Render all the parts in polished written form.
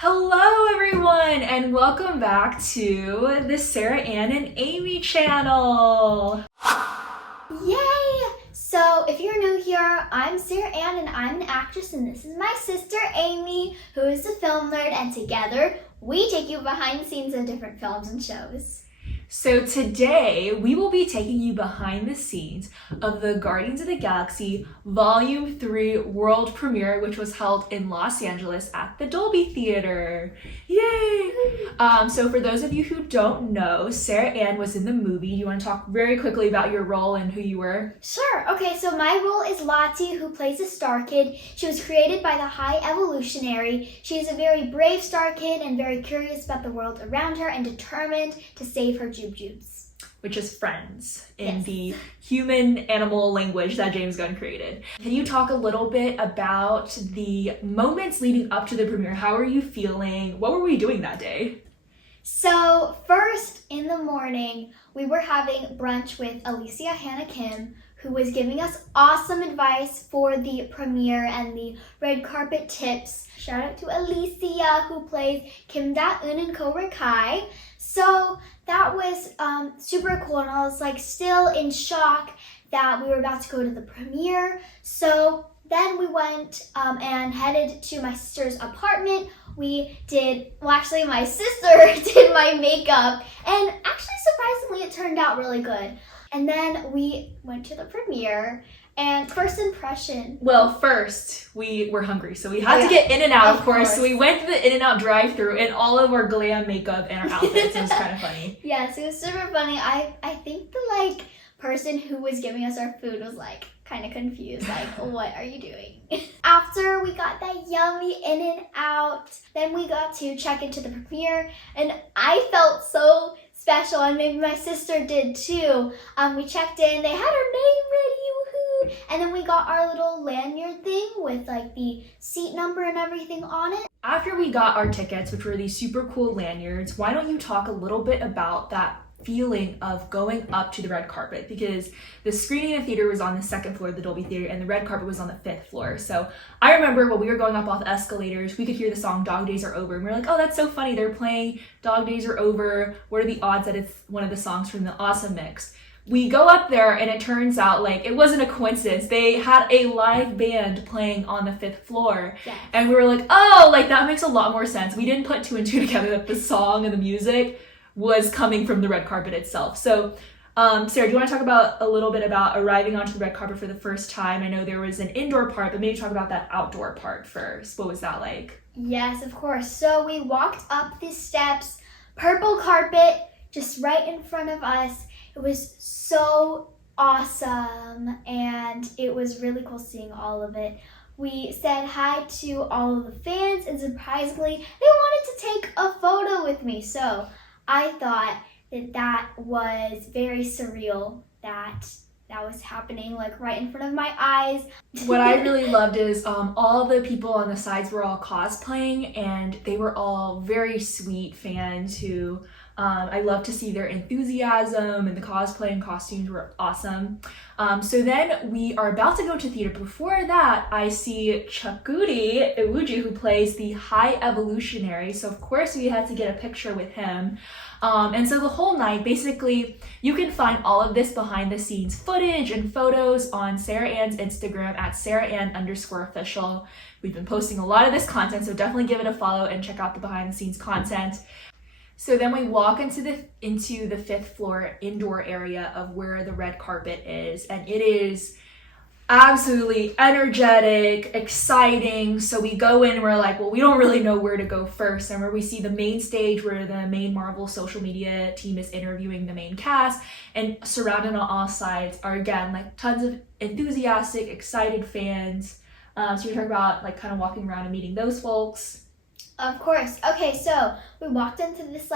Hello everyone and welcome back to the Sarah Ann and Amy channel. Yay! So if you're new here, I'm Sarah Ann and I'm an actress, and this is my sister Amy, who is a film nerd, and together we take you behind the scenes of different films and shows. So today we will be taking you behind the scenes of the Guardians of the Galaxy Volume 3 world premiere, which was held in Los Angeles at the Dolby Theater. Yay! So for those of you who don't know, Sarah Ann was in the movie. Do you want to talk very quickly about your role and who you were? Sure. Okay, so my role is Latti, who plays a Star Kid. She was created by the High Evolutionary. She is a very brave Star Kid and very curious about the world around her and determined to save her joobs. Which is friends in the human-animal language that James Gunn created. Can you talk a little bit about the moments leading up to the premiere? How are you feeling? What were we doing that day? So first, in the morning, we were having brunch with Alicia Hannah Kim, who was giving us awesome advice for the premiere and the red carpet tips. Shout out to Alicia, who plays Kim Da-eun in Cobra Kai. So that was super cool, and I was still in shock that we were about to go to the premiere. So then we went and headed to my sister's apartment. My sister did my makeup, and actually surprisingly it turned out really good. And then we went to the premiere, and first impression. Well, first, we were hungry, so we had to get in and out, of course. So we went to the in and out drive-thru in all of our glam makeup and our outfits. It was kind of funny. Yes, it was super funny. I think the person who was giving us our food was kind of confused, what are you doing? After we got that yummy in and out, then we got to check into the premiere, and I felt so special, and maybe my sister did too. We checked in, they had our name ready, woohoo! And then we got our little lanyard thing with the seat number and everything on it. After we got our tickets, which were these super cool lanyards, why don't you talk a little bit about that feeling of going up to the red carpet, because the screening in the theater was on the second floor of the Dolby Theater and the red carpet was on the fifth floor. So I remember when we were going up all the escalators, we could hear the song Dog Days Are Over, and we were like, oh, that's so funny, they're playing Dog Days Are Over. What are the odds that it's one of the songs from the Awesome Mix? We go up there and it turns out it wasn't a coincidence. They had a live band playing on the fifth floor. Yes. And we were like, oh, that makes a lot more sense. We didn't put two and two together that the song and the music was coming from the red carpet itself. So, Sarah, do you want to talk a little bit about arriving onto the red carpet for the first time? I know there was an indoor part, but maybe talk about that outdoor part first. What was that like? Yes, of course. So we walked up the steps, purple carpet, just right in front of us. It was so awesome, and it was really cool seeing all of it. We said hi to all of the fans, and surprisingly, they wanted to take a photo with me. So I thought that was very surreal that was happening right in front of my eyes. What I really loved is all the people on the sides were all cosplaying, and they were all very sweet fans who I love to see their enthusiasm, and the cosplay and costumes were awesome. So then we are about to go to theater. Before that, I see Chukudi Iwuji, who plays the High Evolutionary. So of course we had to get a picture with him. And so the whole night, basically, you can find all of this behind the scenes footage and photos on Sarah Ann's Instagram at SarahAnn_official. We've been posting a lot of this content, so definitely give it a follow and check out the behind the scenes content. So then we walk into the fifth floor indoor area of where the red carpet is, and it is absolutely energetic, exciting. So we go in and we're like, well, we don't really know where to go first. And where we see the main stage where the main Marvel social media team is interviewing the main cast, and surrounded on all sides are again tons of enthusiastic, excited fans. So you're talking about kind of walking around and meeting those folks. Of course. Okay, so we walked into this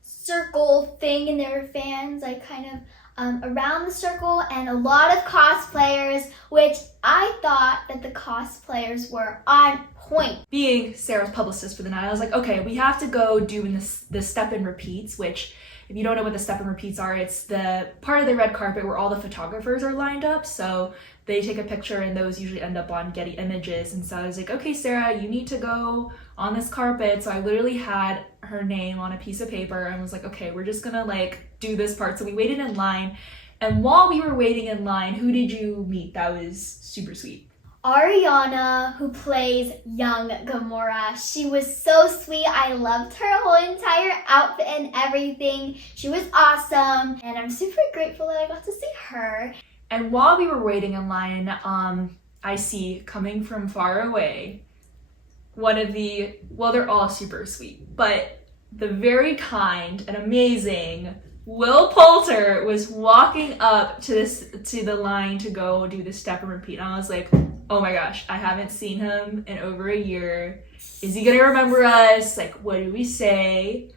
circle thing, and there were fans around the circle, and a lot of cosplayers, which I thought that the cosplayers were on point. Being Sarah's publicist for the night, I was like, okay, we have to go do the step and repeats, which if you don't know what the step and repeats are, it's the part of the red carpet where all the photographers are lined up. So they take a picture and those usually end up on Getty Images. And so I was like, okay, Sarah, you need to go on this carpet. So I literally had her name on a piece of paper and was like, okay, we're just gonna like do this part. So we waited in line. And while we were waiting in line, who did you meet that was super sweet? Ariana, who plays young Gamora. She was so sweet. I loved her whole entire outfit and everything. She was awesome. And I'm super grateful that I got to see her. And while we were waiting in line, I see coming from far away one of the, well, they're all super sweet, but the very kind and amazing Will Poulter was walking up to the line to go do the step and repeat. And I was like, oh my gosh, I haven't seen him in over a year. Is he gonna remember us? Like, what do we say?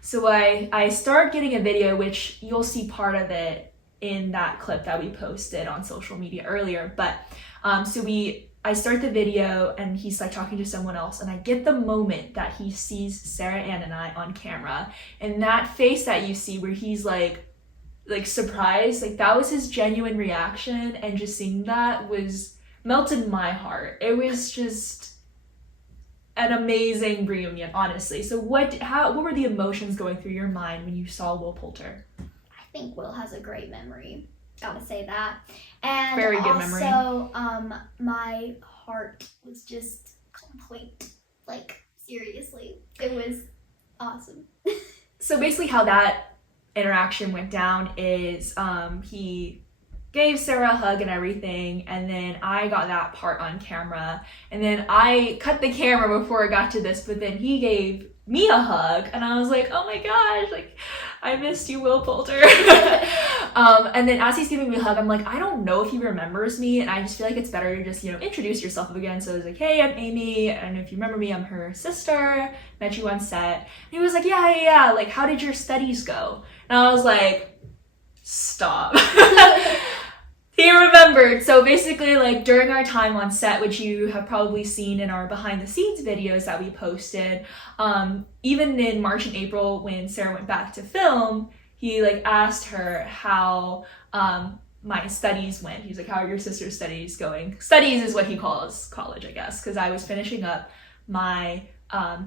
So I start getting a video, which you'll see part of it in that clip that we posted on social media earlier. But I start the video and he's like talking to someone else, and I get the moment that he sees Sarah Ann and I on camera, and that face that you see where he's like surprised, like that was his genuine reaction, and just seeing that melted my heart. It was just an amazing reunion, honestly. So what were the emotions going through your mind when you saw Will Poulter? I think Will has a great memory. Gotta say that. And very good memory. Also, my heart was just complete. Like, seriously. It was awesome. So basically how that interaction went down is he gave Sarah a hug and everything, and then I got that part on camera, and then I cut the camera before it got to this, but then he gave me a hug, and I was like, oh my gosh, like, I missed you, Will Poulter. And then as he's giving me a hug, I'm like, I don't know if he remembers me, and I just feel like it's better to just, introduce yourself again. So I was like, hey, I'm Amy, and if you remember me, I'm her sister, met you on set. And he was like, yeah, like, how did your studies go? And I was like, stop. He remembered. So basically, like, during our time on set, which you have probably seen in our behind the scenes videos that we posted, even in March and April when Sarah went back to film, he like asked her how my studies went. He's like, how are your sister's studies going? Studies is what he calls college, I guess, because I was finishing up my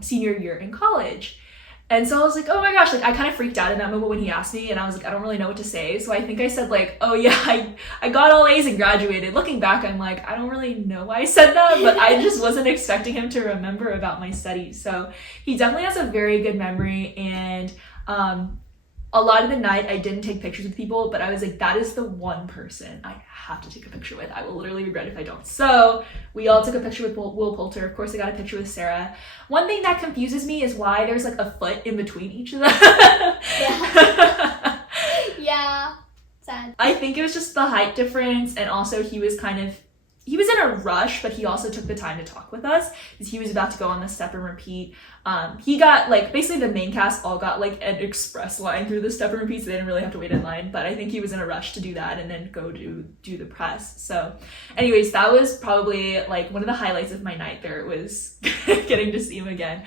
senior year in college. And so I was like, oh my gosh, like I kind of freaked out in that moment when he asked me, and I was like, I don't really know what to say. So I think I said like, oh yeah, I got all A's and graduated. Looking back, I'm like, I don't really know why I said that, but I just wasn't expecting him to remember about my studies. So he definitely has a very good memory, and a lot of the night I didn't take pictures with people, but I was like, that is the one person I have to take a picture with. I will literally regret if I don't. So we all took a picture with Will Poulter. Of course, I got a picture with Sarah. One thing that confuses me is why there's like a foot in between each of them. Yeah. Yeah. Sad. I think it was just the height difference, and also he was in a rush, but he also took the time to talk with us because he was about to go on the step and repeat. He got like, basically the main cast all got like an express line through the step and repeat, so they didn't really have to wait in line, but I think he was in a rush to do that and then go do the press. So anyways, that was probably like one of the highlights of my night there, was getting to see him again.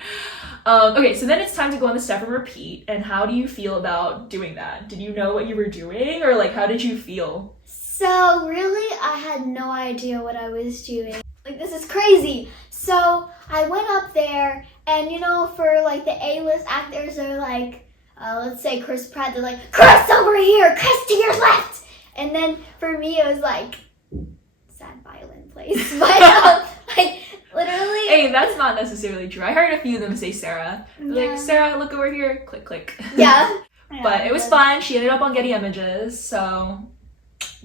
Okay, so then it's time to go on the step and repeat, and how do you feel about doing that? Did you know what you were doing, or like how did you feel? So really, I had no idea what I was doing. Like, this is crazy. So I went up there, and for like the A-list actors, they're like, let's say Chris Pratt, they're like, Chris over here, Chris to your left. And then for me, it was like sad violin place. But like literally. Hey, that's not necessarily true. I heard a few of them say Sarah. Like, Sarah, look over here, click, click. Yeah. But it was fun. She ended up on Getty Images, so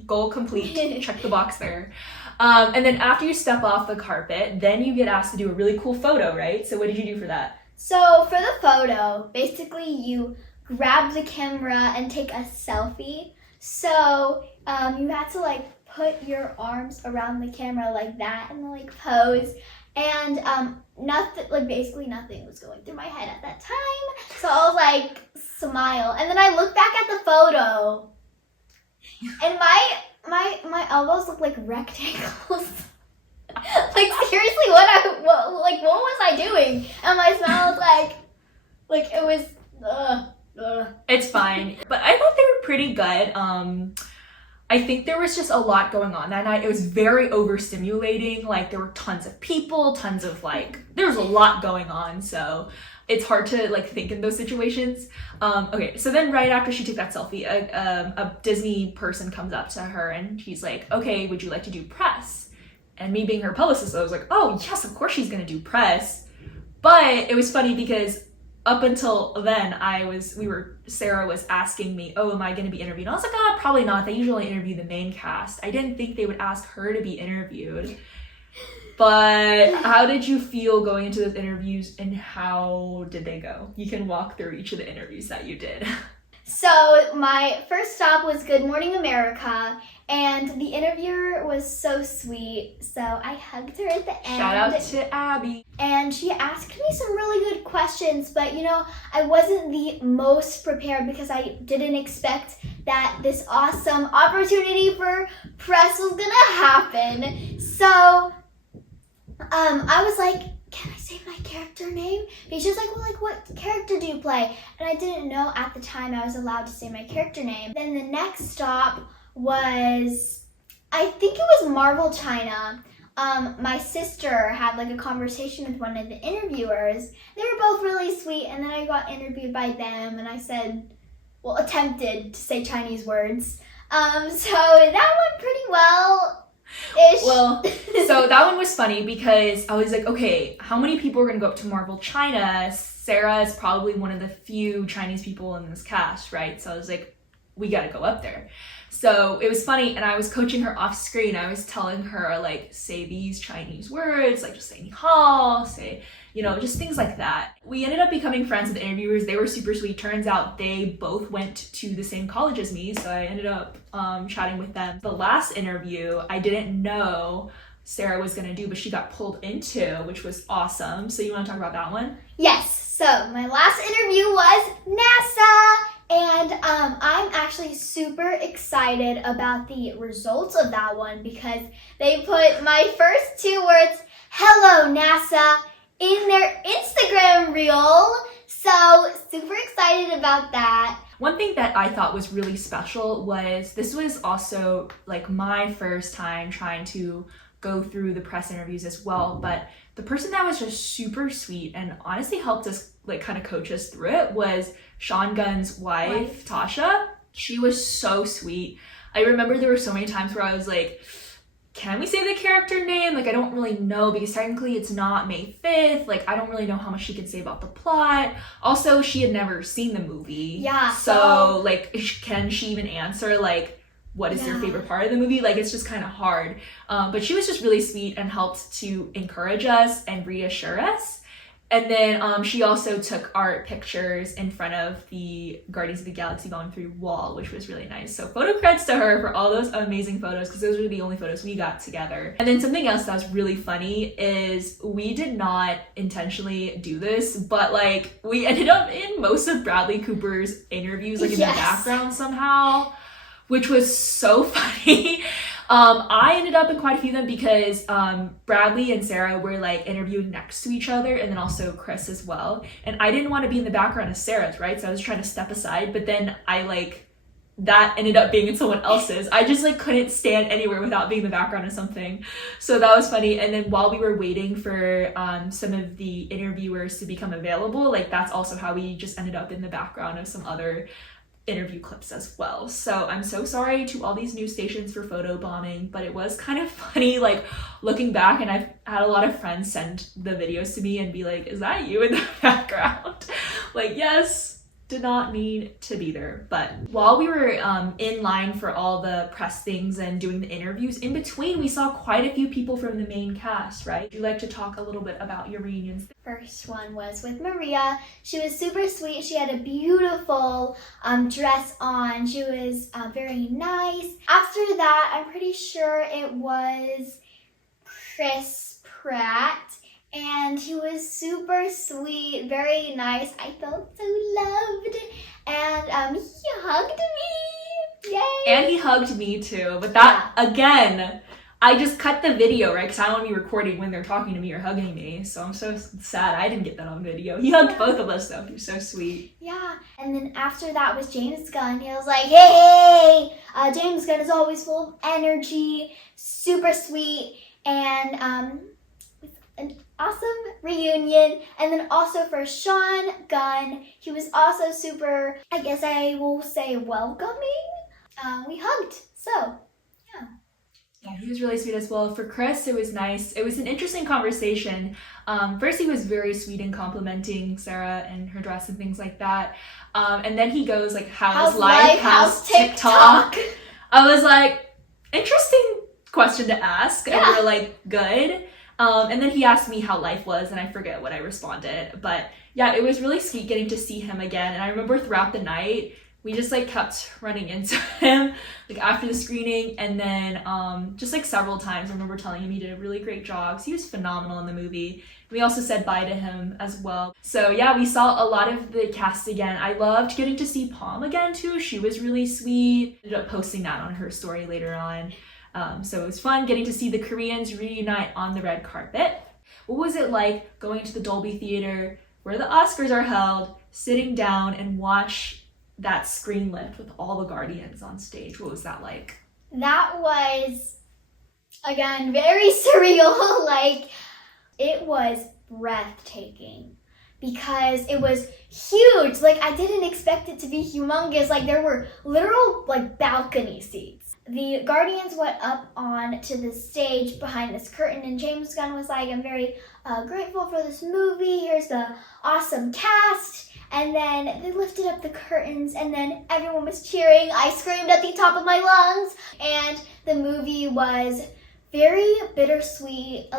goal complete. Check the box there. And then after you step off the carpet, then you get asked to do a really cool photo, right? So what did you do for that? So for the photo, basically you grab the camera and take a selfie. So you had to like put your arms around the camera like that and like pose. And basically nothing was going through my head at that time. So I was like, smile. And then I looked back at the photo, and my elbows look like rectangles. Like, seriously, what was I doing? And my smile was like it was. It's fine, but I thought they were pretty good. I think there was just a lot going on that night. It was very overstimulating. Like, there were tons of people, tons of like, there was a lot going on. So it's hard to like think in those situations. Okay, so then right after she took that selfie, a Disney person comes up to her and she's like, okay, would you like to do press? And me being her publicist, I was like, oh yes, of course she's gonna do press. But it was funny because up until then, Sarah was asking me, oh, am I going to be interviewed? And I was like, oh, probably not. They usually interview the main cast. I didn't think they would ask her to be interviewed. But how did you feel going into those interviews and how did they go? You can walk through each of the interviews that you did. So my first stop was Good Morning America, and the interviewer was so sweet, so I hugged her at the end. Shout out to Abby. And she asked me some really good questions, but I wasn't the most prepared because I didn't expect that this awesome opportunity for press was gonna happen. So I was like, can I say my character name? And she was like, well, like, what character do you play? And I didn't know at the time I was allowed to say my character name. Then the next stop was, I think it was Marvel China. My sister had like a conversation with one of the interviewers. They were both really sweet, and then I got interviewed by them, and I said, well, attempted to say Chinese words. So that went pretty well. Well, so that one was funny because I was like, okay, how many people are going to go up to Marvel China? Sarah is probably one of the few Chinese people in this cast, right? So I was like, we got to go up there. So it was funny, and I was coaching her off screen. I was telling her, like, say these Chinese words, like just say ni hao, say, just things like that. We ended up becoming friends with the interviewers. They were super sweet. Turns out they both went to the same college as me, so I ended up chatting with them. The last interview, I didn't know Sarah was gonna do, but she got pulled into, which was awesome. So you want to talk about that one? Yes. So my last interview was NASA. And I'm actually super excited about the results of that one because they put my first two words, hello NASA, in their Instagram reel. So super excited about that. One thing that I thought was really special was this was also like my first time trying to go through the press interviews as well, but the person that was just super sweet and honestly helped us like kind of coach us through it was Sean Gunn's wife, Tasha. She was so sweet. I remember there were so many times where I was like, can we say the character name? Like, I don't really know because technically it's not May 5th. Like, I don't really know how much she could say about the plot. Also, she had never seen the movie. Yeah. So like, can she even answer like, what is your favorite part of the movie? Like, it's just kind of hard. But she was just really sweet and helped to encourage us and reassure us. And then she also took art pictures in front of the Guardians of the Galaxy Volume 3 wall, which was really nice. So photo creds to her for all those amazing photos because those were the only photos we got together. And then something else that was really funny is we did not intentionally do this, but like we ended up in most of Bradley Cooper's interviews like in the background somehow, which was so funny. I ended up in quite a few of them because Bradley and Sarah were like interviewing next to each other, and then also Chris as well. And I didn't want to be in the background of Sarah's, right? So I was trying to step aside, but then that ended up being in someone else's. I just like couldn't stand anywhere without being in the background of something. So that was funny. And then while we were waiting for some of the interviewers to become available, like that's also how we just ended up in the background of some other interview clips as well. So I'm so sorry to all these news stations for photo bombing, but it was kind of funny like looking back, and I've had a lot of friends send the videos to me and be like, is that you in the background? Like, yes, did not mean to be there. But while we were in line for all the press things and doing the interviews, in between we saw quite a few people from the main cast, right? Would you like to talk a little bit about your reunions? First one was with Maria. She was super sweet. She had a beautiful dress on. She was very nice. After that, I'm pretty sure it was Chris Pratt. And he was super sweet, very nice. I felt so loved. And he hugged me. Yay! And he hugged me too. But that, again, I just cut the video, right? Because I don't want to be recording when they're talking to me or hugging me. So I'm so sad I didn't get that on video. He hugged both of us, though. He was so sweet. Yeah, and then after that was James Gunn. He was like, hey! James Gunn is always full of energy, super sweet, and an awesome reunion. And then also for Sean Gunn, he was also super, I guess I will say, welcoming. We hugged, so yeah. Yeah, he was really sweet as well. For Chris, it was nice. It was an interesting conversation. First, he was very sweet in complimenting Sarah and her dress and things like that. And then he goes like, how's life? How's TikTok? I was like, interesting question to ask. Yeah. And we were like, good. And then he asked me how life was, and I forget what I responded. But yeah, it was really sweet getting to see him again. And I remember throughout the night, we just like kept running into him like after the screening, and then just like several times I remember telling him he did a really great job. So he was phenomenal in the movie. We also said bye to him as well. So yeah, we saw a lot of the cast again. I loved getting to see Pom again too. She was really sweet. Ended up posting that on her story later on. So it was fun getting to see the Koreans reunite on the red carpet. What was it like going to the Dolby Theater where the Oscars are held, sitting down and watch that screen lift with all the Guardians on stage? What was that like? That was, again, very surreal. Like, it was breathtaking because it was huge. Like, I didn't expect it to be humongous. Like, there were literal, like, balcony seats. The Guardians went up on to the stage behind this curtain, and James Gunn was like, I'm very grateful for this movie. Here's the awesome cast. And then they lifted up the curtains, and then everyone was cheering. I screamed at the top of my lungs. And the movie was very bittersweet,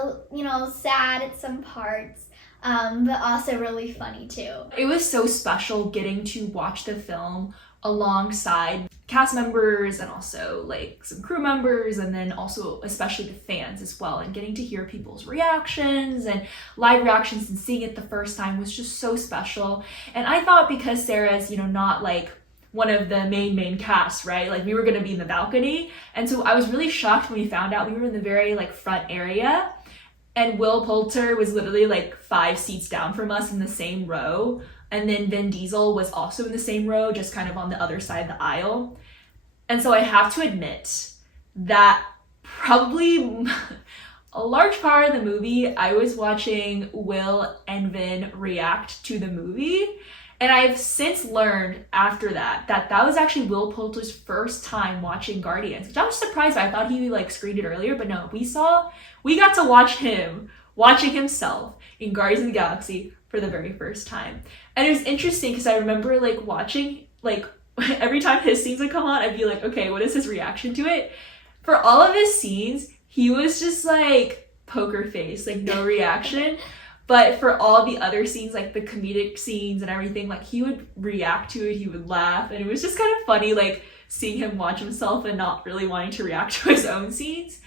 sad at some parts, but also really funny too. It was so special getting to watch the film alongside cast members and also like some crew members, and then also especially the fans as well, and getting to hear people's reactions and live reactions and seeing it the first time was just so special. And I thought because Sarah's not like one of the main cast, right, like we were going to be in the balcony, and so I was really shocked when we found out we were in the very like front area, and Will Poulter was literally like 5 seats down from us in the same row. And then Vin Diesel was also in the same row, just kind of on the other side of the aisle. And so I have to admit that probably a large part of the movie, I was watching Will and Vin react to the movie. And I've since learned after that was actually Will Poulter's first time watching Guardians, which I was surprised by. I thought he like screened it earlier, but no, we got to watch him watching himself in Guardians of the Galaxy for the very first time. And it was interesting because I remember like watching, like every time his scenes would come on, I'd be like, okay, what is his reaction to it? For all of his scenes, he was just like poker face, like no reaction. But for all the other scenes, like the comedic scenes and everything, like he would react to it, he would laugh. And it was just kind of funny, like seeing him watch himself and not really wanting to react to his own scenes.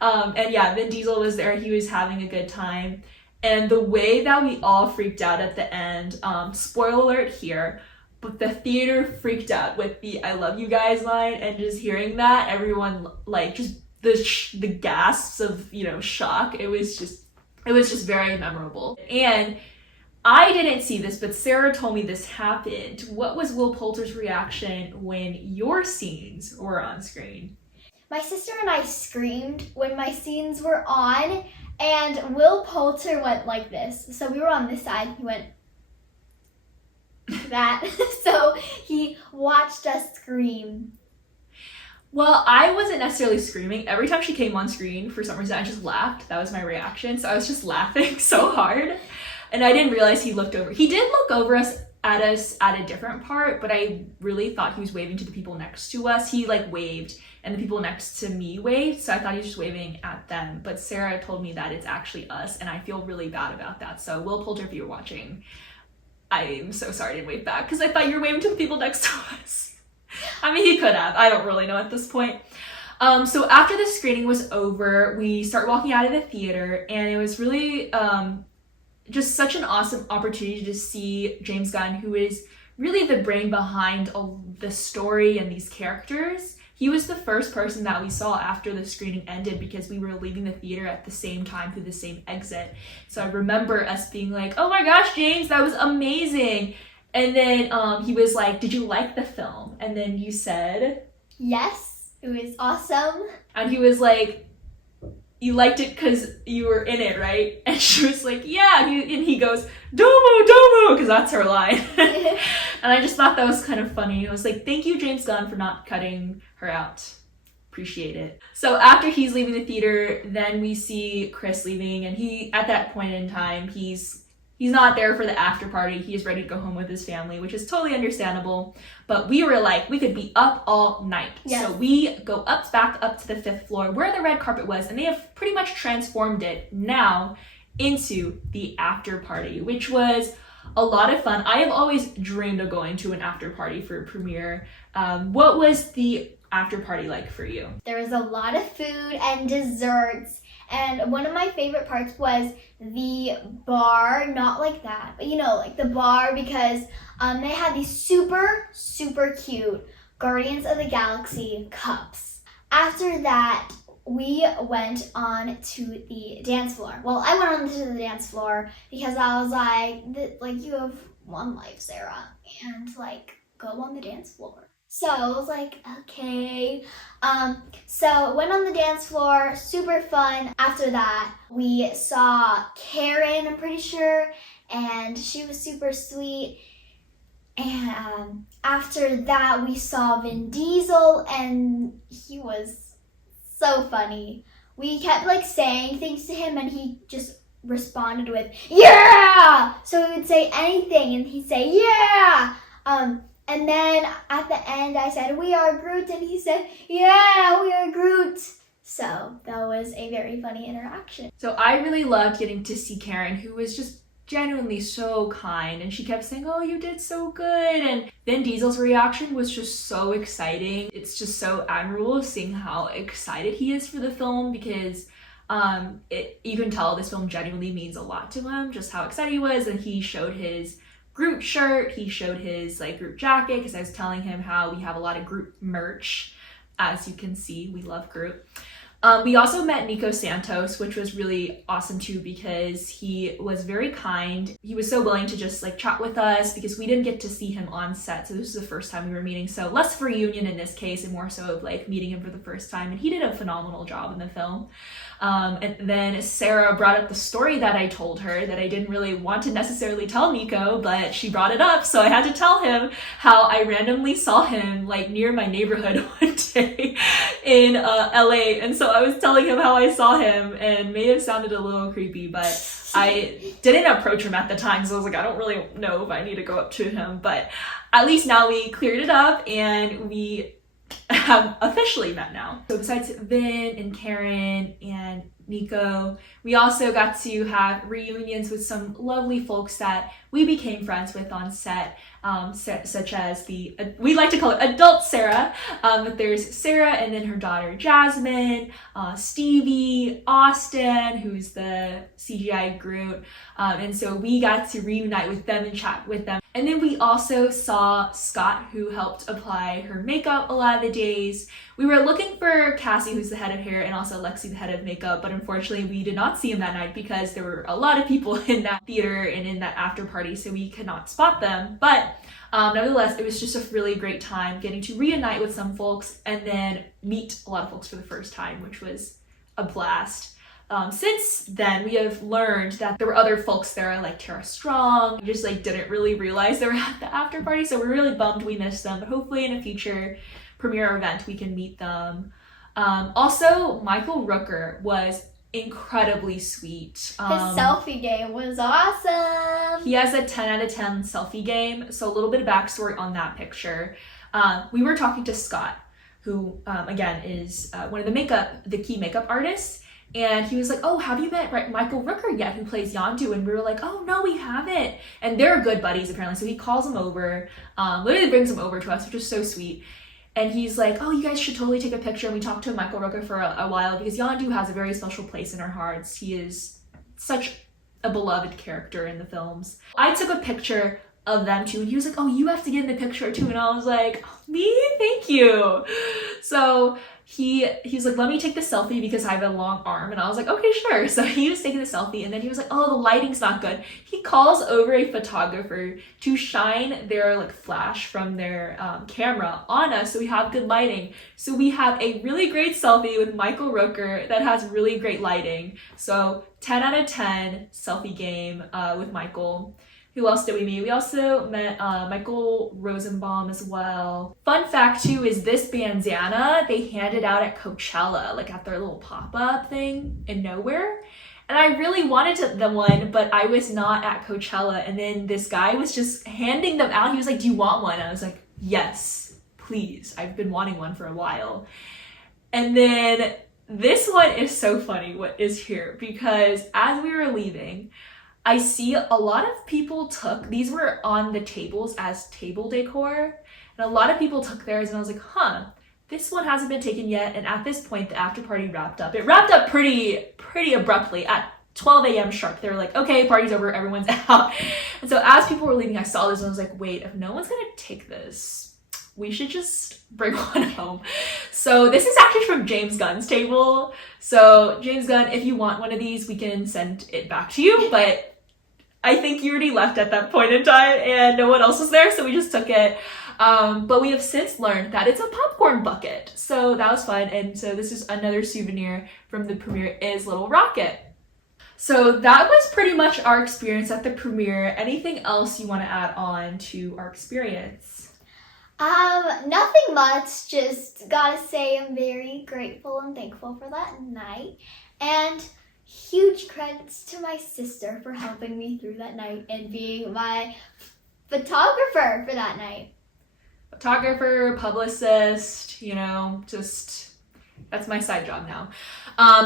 And yeah, Vin Diesel was there. He was having a good time. And the way that we all freaked out at the end, spoiler alert here, but the theater freaked out with the I love you guys line, and just hearing that, everyone like just the gasps of, shock. It was just very memorable. And I didn't see this, but Sarah told me this happened. What was Will Poulter's reaction when your scenes were on screen? My sister and I screamed when my scenes were on, and Will Poulter went like this. So we were on this side, he went that. So he watched us scream. Well, I wasn't necessarily screaming. Every time she came on screen, for some reason, I just laughed. That was my reaction. So I was just laughing so hard. And I didn't realize he looked over. He did look over at us at a different part, but I really thought he was waving to the people next to us. He like waved, and the people next to me waved, so I thought he was just waving at them. But Sarah told me that it's actually us, and I feel really bad about that. So Will Poulter, if you're watching, I'm so sorry I didn't wave back, because I thought you were waving to the people next to us. I mean, he could have. I don't really know at this point. So after the screening was over, we start walking out of the theater, and it was really just such an awesome opportunity to see James Gunn, who is really the brain behind all the story and these characters, he was the first person that we saw after the screening ended because we were leaving the theater at the same time through the same exit. So I remember us being like, oh my gosh, James, that was amazing. And then he was like, did you like the film? And then you said, yes, it was awesome. And he was like, you liked it because you were in it, right? And she was like, yeah. And he goes, domo, domo, because that's her line. And I just thought that was kind of funny. I was like, thank you, James Gunn, for not cutting her out. Appreciate it. So after he's leaving the theater, then we see Chris leaving, and he, at that point in time, he's not there for the after party. He is ready to go home with his family, which is totally understandable. But we were like, we could be up all night. Yes. So we go back up to the 5th floor where the red carpet was, and they have pretty much transformed it now into the after party, which was a lot of fun. I have always dreamed of going to an after party for a premiere. What was the after party like for you? There was a lot of food and desserts. And one of my favorite parts was the bar, not like that, but like the bar, because they had these super, super cute Guardians of the Galaxy cups. After that, we went on to the dance floor. Well, I went on to the dance floor because I was like, you have one life, Sarah, and go on the dance floor. So I was like, okay. So went on the dance floor, super fun. After that, we saw Karen, I'm pretty sure, and she was super sweet. And after that, we saw Vin Diesel, and he was so funny. We kept saying things to him, and he just responded with, yeah! So we would say anything, and he'd say, yeah! And then at the end, I said, we are Groot, and he said, yeah, we are Groot. So that was a very funny interaction. So I really loved getting to see Karen, who was just genuinely so kind, and she kept saying, oh, you did so good. And Vin Diesel's reaction was just so exciting. It's just so admirable seeing how excited he is for the film, because you can tell this film genuinely means a lot to him, just how excited he was. And he showed his Groot shirt, he showed his Groot jacket, because I was telling him how we have a lot of Groot merch. As you can see, we love Groot. We also met Nico Santos, which was really awesome too, because he was very kind. He was so willing to just chat with us, because we didn't get to see him on set, so this was the first time we were meeting. So less of a reunion in this case, and more so of meeting him for the first time, and he did a phenomenal job in the film. And then Sarah brought up the story that I told her that I didn't really want to necessarily tell Nico, but she brought it up, so I had to tell him how I randomly saw him near my neighborhood one day in LA. And so I was telling him how I saw him, and may have sounded a little creepy, but I didn't approach him at the time, so I was like, I don't really know if I need to go up to him, but at least now we cleared it up, and we have officially met now. So besides Vin and Karen and Nico, we also got to have reunions with some lovely folks that we became friends with on set, such as we like to call it adult Sarah, but there's Sarah and then her daughter Jasmine, Stevie, Austin, who's the CGI Groot, and so we got to reunite with them and chat with them. And then we also saw Scott, who helped apply her makeup a lot of the days. We were looking for Cassie, who's the head of hair, and also Lexi, the head of makeup, but unfortunately we did not see him that night because there were a lot of people in that theater and in that after party, so we could not spot them. But nevertheless, it was just a really great time getting to reunite with some folks and then meet a lot of folks for the first time, which was a blast. Since then, we have learned that there were other folks there, like Tara Strong. We just didn't really realize they were at the after party, so we're really bummed we missed them. But hopefully in a future premiere event, we can meet them. Also, Michael Rooker was incredibly sweet. His selfie game was awesome. He has a 10 out of 10 selfie game. So a little bit of backstory on that picture. We were talking to Scott, who again is one of the key makeup artists. And he was like, oh, have you met Michael Rooker yet, who plays Yondu? And we were like, oh, no, we haven't. And they're good buddies, apparently. So he calls him over, literally brings him over to us, which is so sweet. And he's like, oh, you guys should totally take a picture. And we talked to Michael Rooker for a while, because Yondu has a very special place in our hearts. He is such a beloved character in the films. I took a picture of them too. And he was like, oh, you have to get in the picture too. And I was like, me? Thank you. So he's like, let me take the selfie because I have a long arm. And I was like, okay, sure. So he was taking the selfie, and then he was like, oh, the lighting's not good. He calls over a photographer to shine their like flash from their camera on us so we have good lighting. So we have a really great selfie with Michael Rooker that has really great lighting. So 10 out of 10 selfie game with Michael. Who else did we meet? We also met Michael Rosenbaum as well. Fun fact too is this bandana they handed out at Coachella, like at their little pop-up thing in nowhere. And I really wanted the one, but I was not at Coachella. And then this guy was just handing them out. He was like, do you want one? And I was like, yes, please. I've been wanting one for a while. And then this one is so funny what is here, because as we were leaving, I see a lot of people these were on the tables as table decor, and a lot of people took theirs, and I was like, huh, this one hasn't been taken yet. And at this point, the after party wrapped up. It wrapped up pretty abruptly at 12 a.m. sharp. They were like, okay, party's over, everyone's out. And so as people were leaving, I saw this and I was like, wait, if no one's gonna take this, we should just bring one home. So this is actually from James Gunn's table. So James Gunn, if you want one of these, we can send it back to you, but I think you already left at that point in time and no one else was there, so we just took it. But we have since learned that it's a popcorn bucket. So that was fun. And so this is another souvenir from the premiere, is Little Rocket. So that was pretty much our experience at the premiere. Anything else you want to add on to our experience? Nothing much. Just gotta say I'm very grateful and thankful for that night. And huge credits to my sister for helping me through that night and being my photographer for that night. Photographer, publicist, just that's my side job now.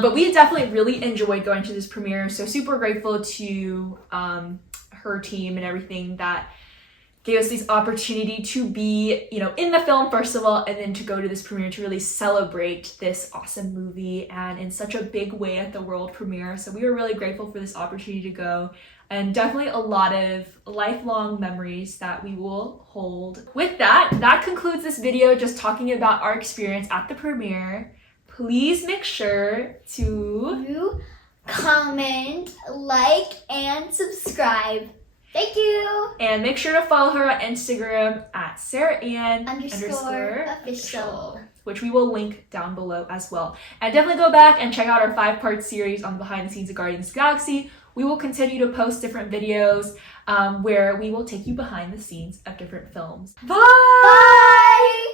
But we definitely really enjoyed going to this premiere. So super grateful to her team and everything that gave us this opportunity to be, in the film, first of all, and then to go to this premiere to really celebrate this awesome movie and in such a big way at the world premiere. So we were really grateful for this opportunity to go, and definitely a lot of lifelong memories that we will hold. With that concludes this video just talking about our experience at the premiere. Please make sure to comment, like, and subscribe. Thank you. And make sure to follow her on Instagram at @SarahAnn_official, which we will link down below as well. And definitely go back and check out our 5-part series on the behind the scenes of Guardians of the Galaxy. We will continue to post different videos where we will take you behind the scenes of different films. Bye! Bye!